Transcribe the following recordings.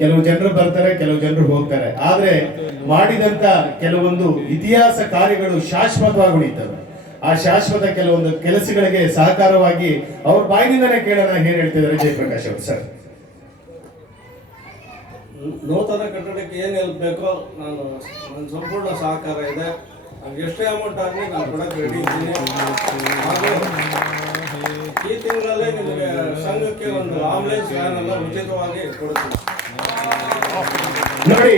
ಕೆಲವು ಜನರು ಬರ್ತಾರೆ, ಕೆಲವು ಜನರು ಹೋಗ್ತಾರೆ. ಆದ್ರೆ ಮಾಡಿದಂತ ಕೆಲವೊಂದು ಇತಿಹಾಸ ಕಾರ್ಯಗಳು ಶಾಶ್ವತವಾಗಿ ಉಳಿತವೆ. ಆ ಶಾಶ್ವತ ಕೆಲವೊಂದು ಕೆಲಸಗಳಿಗೆ ಸಹಕಾರವಾಗಿ ಅವ್ರ ಬಾಯಿನಿಂದನೇ ಕೇಳೋಣ ಏನ್ ಹೇಳ್ತಿದ್ದಾರೆ ಜಯಪ್ರಕಾಶ್ ಅವರು, ಸರ್. ನೂತನ ಕಟ್ಟಡಕ್ಕೆ ಏನು ಹೆಲ್ಪ್ ಬೇಕೋ ನಾನು ನನ್ನ ಸಂಪೂರ್ಣ ಸಹಕಾರ ಇದೆ. ಎಷ್ಟೇ ಅಮೌಂಟ್ ಆಗಲಿ ನಾನು ಕೊಡಕ್ಕೆ ರೆಡಿ ಇದ್ದೀನಿ. ನೋಡಿ,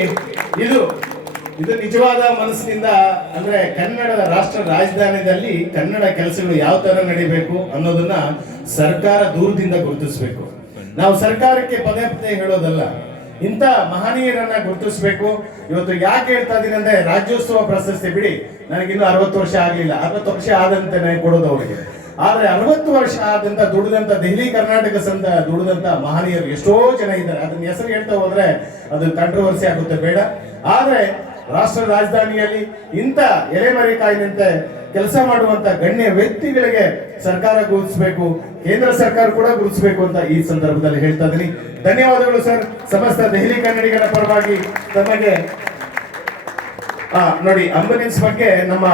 ಇದು ಇದು ನಿಜವಾದ ಮನಸ್ಸಿನಿಂದ ಅಂದ್ರೆ ಕನ್ನಡದ ರಾಷ್ಟ್ರ ರಾಜಧಾನಿಯಲ್ಲಿ ಕನ್ನಡ ಕೆಲಸಗಳು ಯಾವ ತರ ನಡಿಬೇಕು ಅನ್ನೋದನ್ನ ಸರ್ಕಾರ ದೂರದಿಂದ ಗುರುತಿಸಬೇಕು. ನಾವು ಸರ್ಕಾರಕ್ಕೆ ಪದೇ ಪದೇ ಹೇಳೋದಲ್ಲ, ಇಂಥ ಮಹನೀಯರನ್ನ ಗುರುತಿಸಬೇಕು. ಇವತ್ತು ಯಾಕೆ ಹೇಳ್ತಾ ಇದೀನಿ ಅಂದ್ರೆ ರಾಜ್ಯೋತ್ಸವ ಪ್ರಶಸ್ತಿ, ಬಿಡಿ, ನನಗಿನ್ನೂ ಅರವತ್ತು ವರ್ಷ ಆಗಲಿಲ್ಲ. ಅರವತ್ತು ವರ್ಷ ಆದಂತೆ ಕೊಡೋದು ಅವರಿಗೆ. ಆದ್ರೆ ಅರವತ್ತು ವರ್ಷ ಆದಂತ ದುಡಿದಂತ ದೆಹಲಿ, ಕರ್ನಾಟಕ ಸಂತ ದುಡಿದಂತ ಮಹನೀಯರು ಎಷ್ಟೋ ಜನ ಇದ್ದಾರೆ. ಅದನ್ನ ಹೆಸರು ಹೇಳ್ತಾ ಹೋದ್ರೆ ಅದು ಕಾಂಟ್ರವರ್ಸಿ ಆಗುತ್ತೆ, ಬೇಡ. ಆದ್ರೆ ರಾಷ್ಟ್ರ ರಾಜಧಾನಿಯಲ್ಲಿ ಇಂಥ ಎಲೆಮರೆ ಕಾಯ್ದಂತೆ ಕೆಲಸ ಮಾಡುವಂತ ಗಣ್ಯ ವ್ಯಕ್ತಿಗಳಿಗೆ ಸರ್ಕಾರ ಗುರುತಿಸಬೇಕು, ಕೇಂದ್ರ ಸರ್ಕಾರ ಕೂಡ ಗುರುತಿಸಬೇಕು ಅಂತ ಈ ಸಂದರ್ಭದಲ್ಲಿ ಹೇಳ್ತಾ ಇದ್ದೀನಿ. ಧನ್ಯವಾದಗಳು ಸರ್. ಸಮಸ್ತ ದೆಹಲಿ ಕನ್ನಡಿಗರ ಪರವಾಗಿ ತಮಗೆ ನೋಡಿ, ಅಂಬುಲೆನ್ಸ್ ಬಗ್ಗೆ ನಮ್ಮ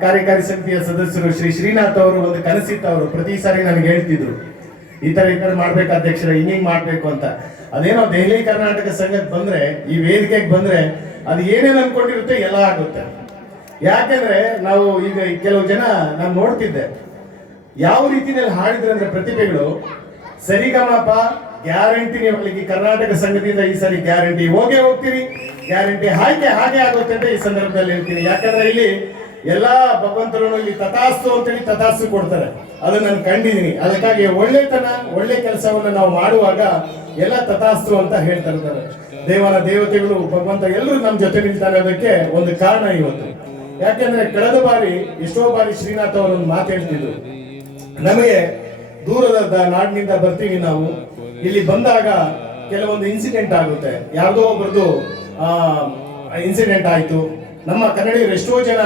ಕಾರ್ಯಕಾರಿ ಸಮಿತಿಯ ಸದಸ್ಯರು ಶ್ರೀ ಶ್ರೀನಾಥ್ ಅವರು ಒಂದು ಕನಸಿತ್ತು ಅವರು. ಪ್ರತಿ ಸಾರಿ ನನಗೆ ಹೇಳ್ತಿದ್ರು. ಈ ತರ ಈ ತರ ಮಾಡ್ಬೇಕು ಅಧ್ಯಕ್ಷರ ಮಾಡ್ಬೇಕು ಅಂತ. ಅದೇನೋ ದೆಹಲಿ ಕರ್ನಾಟಕ ಸಂಘಕ್ಕೆ ಬಂದ್ರೆ, ಈ ವೇದಿಕೆಗೆ ಬಂದ್ರೆ, ಅದು ಏನೇನು ಅನ್ಕೊಂಡಿರುತ್ತೆ ಎಲ್ಲ ಆಗುತ್ತೆ. ಯಾಕಂದ್ರೆ ನಾವು ಈಗ ಕೆಲವು ಜನ ನಾನು ನೋಡ್ತಿದ್ದೆ. ಯಾವ ರೀತಿಯಲ್ಲಿ ಹಾಡಿದ್ರೆ ಅಂದ್ರೆ ಪ್ರತಿಭೆಗಳು, ಸರಿಗಮಪ ಗ್ಯಾರಂಟಿ ಈ ಕರ್ನಾಟಕ ಸಂಘದಿಂದ ಈ ಸಾರಿ ಗ್ಯಾರಂಟಿ ಹೋಗೇ ಹೋಗ್ತೀರಿ. ಗ್ಯಾರಂಟಿ ಹಾಗೆ ಹಾಗೆ ಆಗುತ್ತೆ ಅಂತ ಈ ಸಂದರ್ಭದಲ್ಲಿ ಹೇಳ್ತೀನಿ. ಯಾಕಂದ್ರೆ ಇಲ್ಲಿ ಎಲ್ಲಾ ಭಗವಂತರು ಇಲ್ಲಿ ತಥಾಸ್ತು ಅಂತೇಳಿ ತಥಾಸ್ತು ಕೊಡ್ತಾರೆ. ಅದನ್ನ ನಾನು ಕಂಡಿದ್ದೀನಿ. ಅದಕ್ಕಾಗಿ ಒಳ್ಳೆತನ, ಒಳ್ಳೆ ಕೆಲಸವನ್ನು ನಾವು ಮಾಡುವಾಗ ಎಲ್ಲ ತಥಾಸ್ತು ಅಂತ ಹೇಳ್ತಾ ಇರ್ತಾರೆ. ದೇವರ ದೇವತೆಗಳು, ಭಗವಂತ ಎಲ್ಲರೂ ನಮ್ಮ ಜೊತೆ ನಿಲ್ತಾರೆ ಅದಕ್ಕೆ ಒಂದು ಕಾರಣ ಇವತ್ತು. ಯಾಕೆಂದ್ರೆ ಕಳೆದ ಬಾರಿ ಎಷ್ಟೋ ಬಾರಿ ಶ್ರೀನಾಥ್ ಅವರೊಂದು ಮಾತು ಹೇಳ್ತಿದ್ರು. ನಮಗೆ ದೂರದ ನಾಡಿನಿಂದ ಬರ್ತೀವಿ ನಾವು. ಇಲ್ಲಿ ಬಂದಾಗ ಕೆಲವೊಂದು ಇನ್ಸಿಡೆಂಟ್ ಆಗುತ್ತೆ. ಯಾರ್ದೋ ಒಬ್ಬರದು ಇನ್ಸಿಡೆಂಟ್ ಆಯ್ತು. ನಮ್ಮ ಕನ್ನಡಿಗರು ಎಷ್ಟೋ ಜನ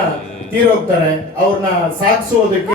ತೀರೋಗ್ತಾರೆ. ಅವ್ರನ್ನ ಸಾಗಿಸೋದಕ್ಕೆ